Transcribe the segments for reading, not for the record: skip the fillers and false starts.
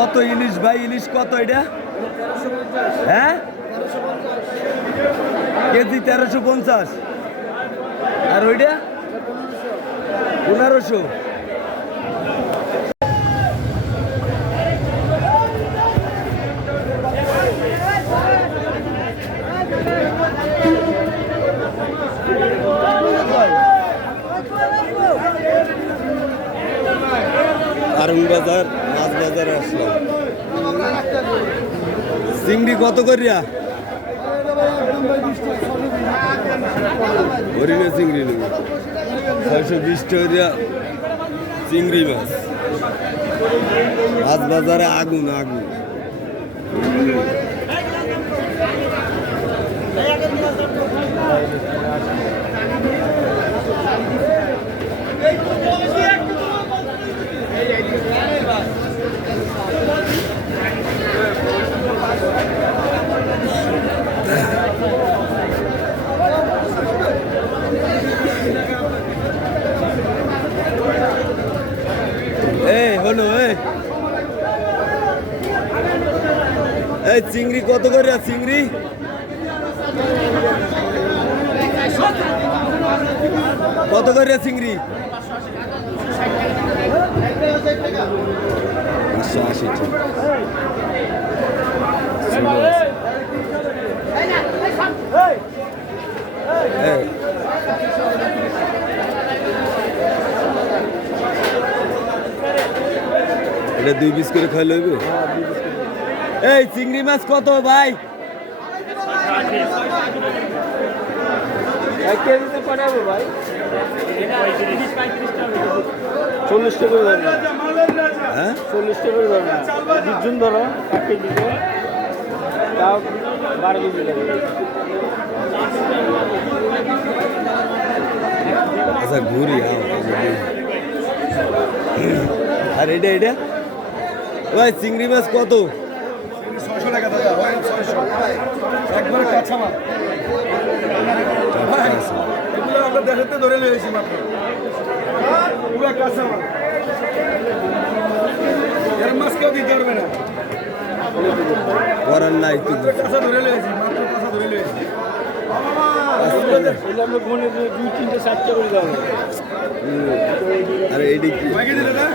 কত ইলিশ ভাই? ইলিশ কত এটা? হ্যাঁ, কেজি 1350। আর ওইটা 1500। আরুন বাজার মাছ বাজারে আসলাম। চিংড়ি কত করিয়া? হরিণা চিংড়ি নেব 620 টাকা চিংড়ি মাছ। মাছ বাজারে আগুন আগুন। হলো এই চিংড়ি কত করে? চিংড়ি কত করে? চিংড়ি 580 এটা 2 পিস করে খাইলে হইবে। এই চিংড়ি মাছ কত ভাই? 1 কেজিতে পাঠাবো ভাই। 40 টাকা করে ধরো। হ্যাঁ 40 টাকা করে ধরো। 20 জন ধরো 1 কেজিতে। তাও 12 কেজি লাগবে। আচ্ছা ঘুরি আর এটা ভাই চিংড়ি মাছ কত? 600 টাকা দাদা ভাই, 600 একবারে কাঁচা মাল। এগুলো আমরা দেখাতে ধরে নিয়েছি মাত্র, পুরো কাঁচা মাল। এর মাছ কেউ দিতে পারবে না, করার নাই তো। কাঁচা ধরে নিয়েছি, মাত্র কাঁচা ধরে নিয়েছি। আমরা গুনে 2, 3, 4টা করে দাও। আরে এইটা কি কয় কেজি দাদা?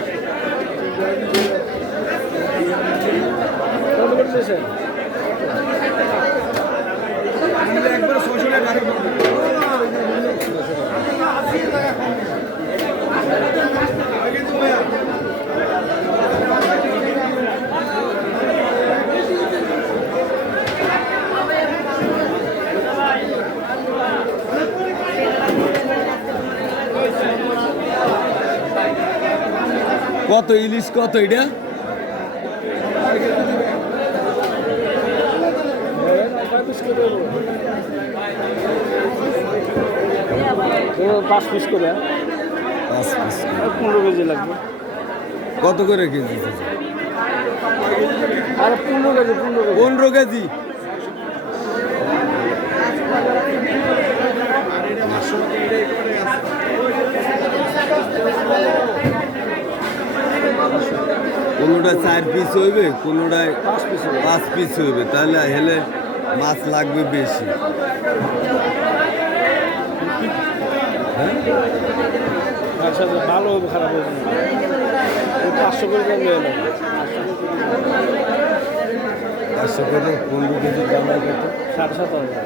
কত করতেছেন? একবার 600 টাকা গাড়ি কত? ইলিশ কত এটা? 5 পিস করে। 5 পিস 15 কেজি লাগবে। কত করে কেজি? আরে 15 কেজি। 15 কেজি। কোনোটায় 4 পিস হইবে, কোনোটায় 5 পিস হইবে। তাহলে হেলে মাছ লাগবে বেশি। হ্যাঁ ভালো হবে, খারাপ হবে না। 500 করে দাম নিয়ে নেব। 500 করে 15 কেজির দাম কত? 7,500।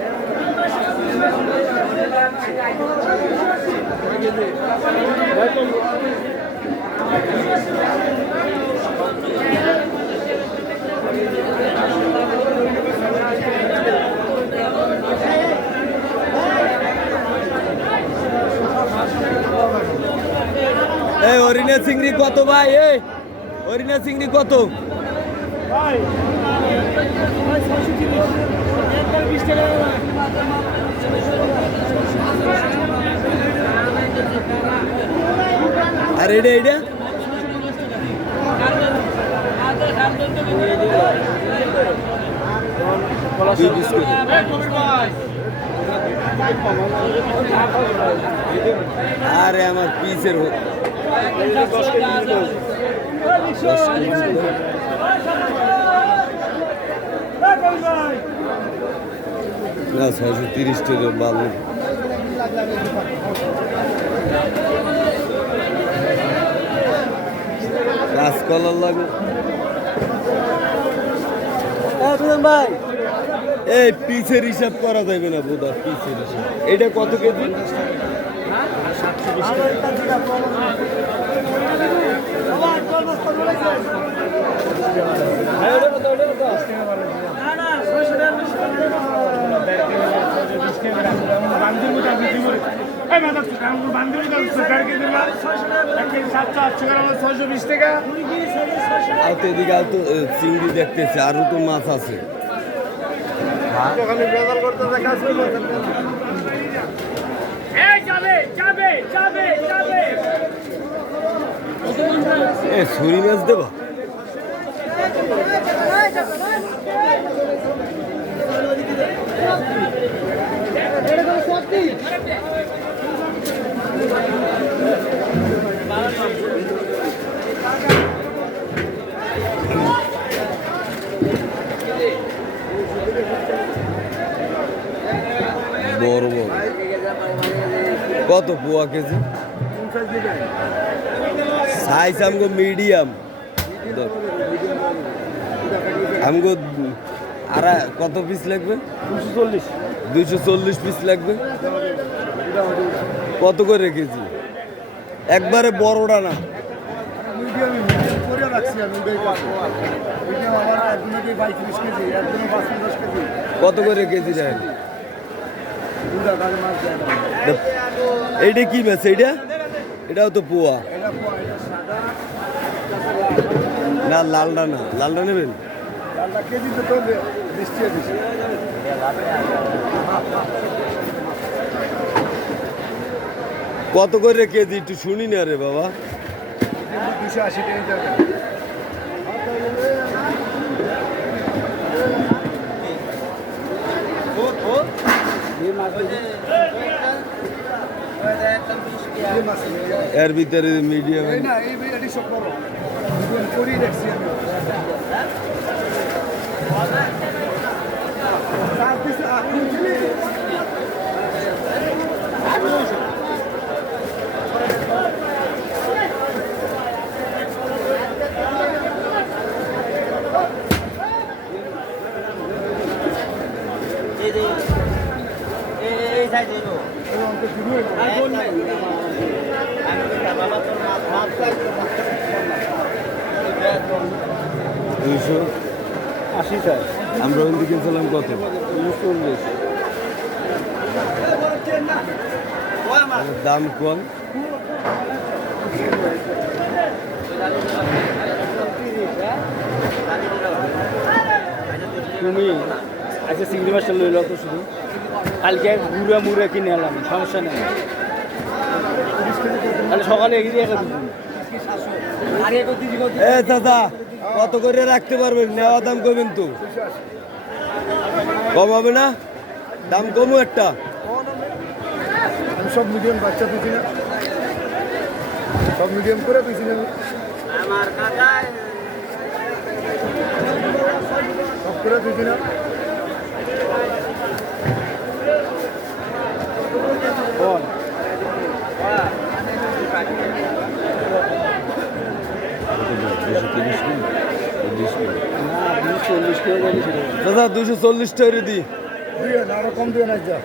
এই হরিণা চিংড়ি কত ভাই? এই হরিণা চিংড়ি কত? আর এটা 2 পিস করে। আরে আমার পিসের 10 কেজি তো। না 630 টাকা বালু। কাঁচকলার লাগে ভাই এই পিসের হিসাব করা যাবে না বোধহয়, পিসের হিসাব। এটা কত কেজি? আর তো এদিকে আর তো চিংড়ি দেখতেছে, আরো তো মাছ আছে। এ ছুরি মাছ দেবা? বড় বড় কত পোয়া কেজি? সাইজ আমগো মিডিয়াম, আমগো আর কত পিস লাগবে? 240 240 পিস লাগবে। কত করে কেজি? একবারে বড়টা না। কত করে কেজি দেন? এইটা কি মাছ? এইটা এটাও তো পোয়া না, লালটা না। লালটা নেবেন? কত করে কেজি একটু শুনি না রে বাবা। 280 টাকা। এর ভিতরে মিডিয়াম না এই এটি সব বড় করি দেখছি আমি। চার পিস আকুল ছিলি দুইশো 80 স্যার। আমরা ওই দিকে ছিলাম কত? 240। দাম কম। তুমি আচ্ছা চিংড়ি মাছটা লইল তো শুধু, কালকে গুড়া মুড়া কিনে এলাম, সমস্যা নেই। তাহলে সকালে এগিয়ে রেখে দিবি। এ দাদা কত করে রাখতে পারবেন? নেওয়া দাম কমেন তো, কম হবে না? দাম কমও একটা। আমি সব মিডিয়াম বাচ্চা দিচ্ছি না, সব মিডিয়াম করে দিচ্ছি না সব করে দিচ্ছি না। বল। না 240 করে গেলে সেটা দাদা 240 টাকা দিই। দিয়ে না আরো কম দিয়ে না যা।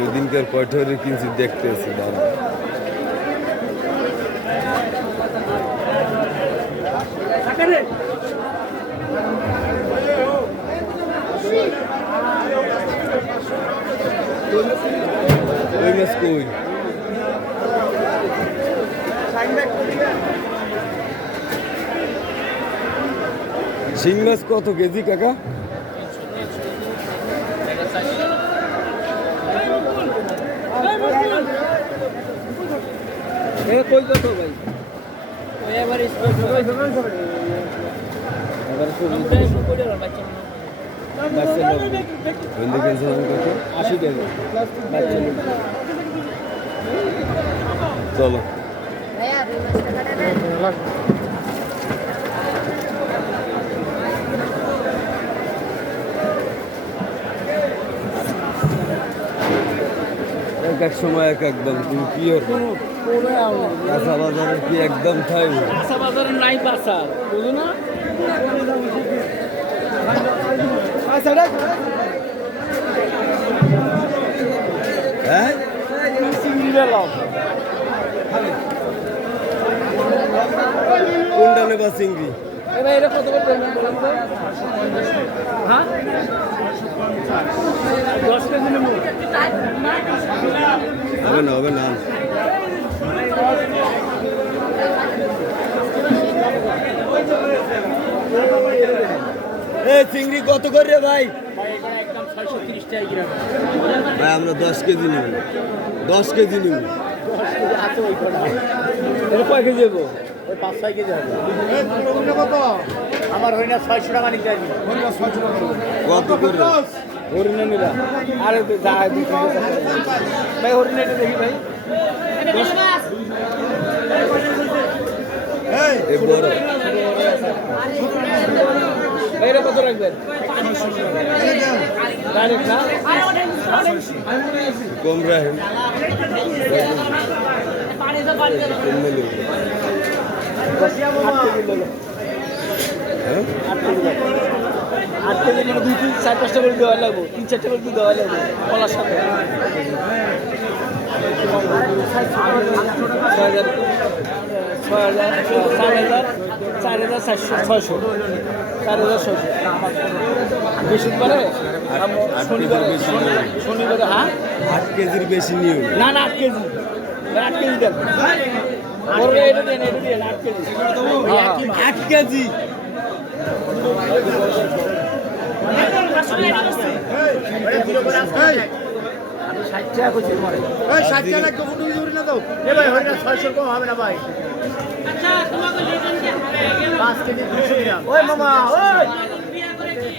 ওই দিনকার কয়টারে কিনছি দেখতে আছি দাম। ওই মাছ কই? শিং মাছ কত কেজি কাকা? কই কত ভাই? ওই এবারে ওই দিকে ছিলাম কত? 80 টাকা। বাচ্চা লোক। চলো এক এক সময় এক একদম তুমি কি হবে কাঁচা বাজারে কি একদম খাইব কাঁচা বাজারে নাই বাজার বুঝো না হ্যাঁ চিংড়ি বেলাও কোনটা নেবা চিংড়ি এবার এটা কত করে দেবেন হ্যাঁ 10 কেজি নেব হবে না চিংড়ি কত করে ভাই একদম 630 টাকা কিলো ভাই আমরা 10 কেজি নেব 10 কেজি নেব আছে ওই কটা এটা কয় কেজি দেবো ওই 5-6 কেজি হবে কত আমার হই না 600 টাকা নিতে আসবি কত করে হরিণে নিলা আরে যা ভাই হরিণে এটা দেখি ভাই এ বড় এইটা কত রাখবেন ডাইরেক্ট না কম রাখেন হ্যাঁ 8 কেজি মানে 2-4-5টা করে দেওয়া লাগবে 3-4টা করে দেওয়া লাগবে কলার সাথে 4,600 বৃহস্পতিবারে শনিবারে হ্যাঁ 8 কেজির বেশি নিও না 8 কেজি 8 কেজি দেন এটা দেন 8 কেজি 8 কেজি আমি 60 টাকা করছি তোমার এই 60 টাকা একটু ফুটুল জুড়ি না দাও এ ভাই হরিণা 600 কম হবে না ভাই 5 কেজি 200 গ্রাম ওই মামা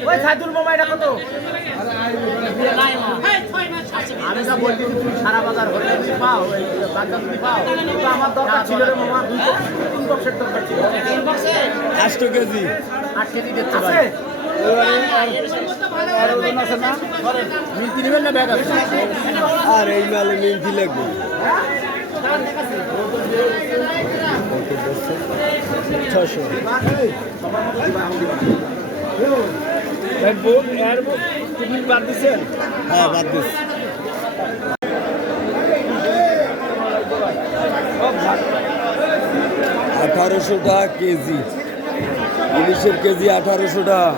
ওই সাইদুল মামা এটা কত আমি যা বলছি তুমি সারা বাজার হরিণা যদি পাও ওই বাজার যদি পাও তো আমার দরকার ছিল রে মামা 3 বক্সের দরকার ছিল 8 কেজি 8 কেজি দিতে পারে মিল্কি নেবেন না ব্যাগ আছে আর এই মালে মিন্টি লাগবে ছয়শো ভাই বোন এর তুমি বাদ দিচ্ছেন হ্যাঁ বাদ দিস 1800 টাকা কেজি ইলিশের কেজি 1800 টাকা